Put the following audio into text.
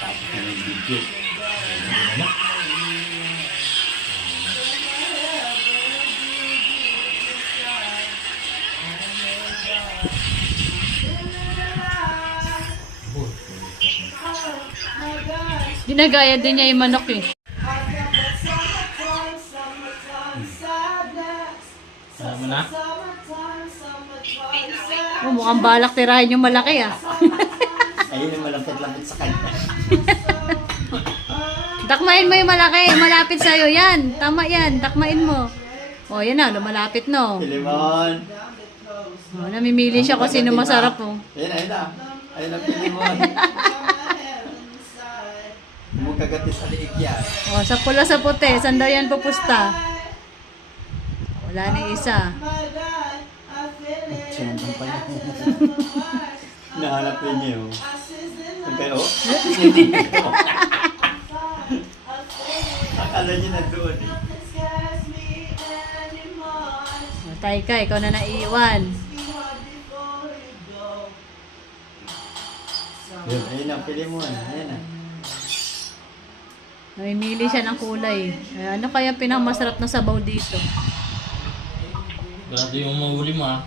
Tapos na yung video. Ginagaya din niya yung manok eh. Alam mo na? Oh, mukhang balak tirahin yung malaki ah. Ayun yung malapit-lapit sa kanya. Dakmain mo yung malaki, malapit sa'yo. Yan, tama yan, dakmain mo. Oh, yan na, lumalapit no. Pilimon! Oh, namimili siya kung sino masarap oh. Ayun, ayun na. Ayun ang pilimon. Kumukagatis sa liig yan. Oh, sa pula sa puti, saan daw yan pupusta? Wala na isa. Sinandang pa niya. Nahanap rin niya oh. Kayo? Hindi ko. Akala niya na doon eh. Oh, Taika, ikaw na naiiwan. Yun, ayun ang pilimon. Ayun na. Namimili siya ng kulay. Eh, ano kaya pinakamasarap na sabaw dito? Grabe yung mahuli mo ah.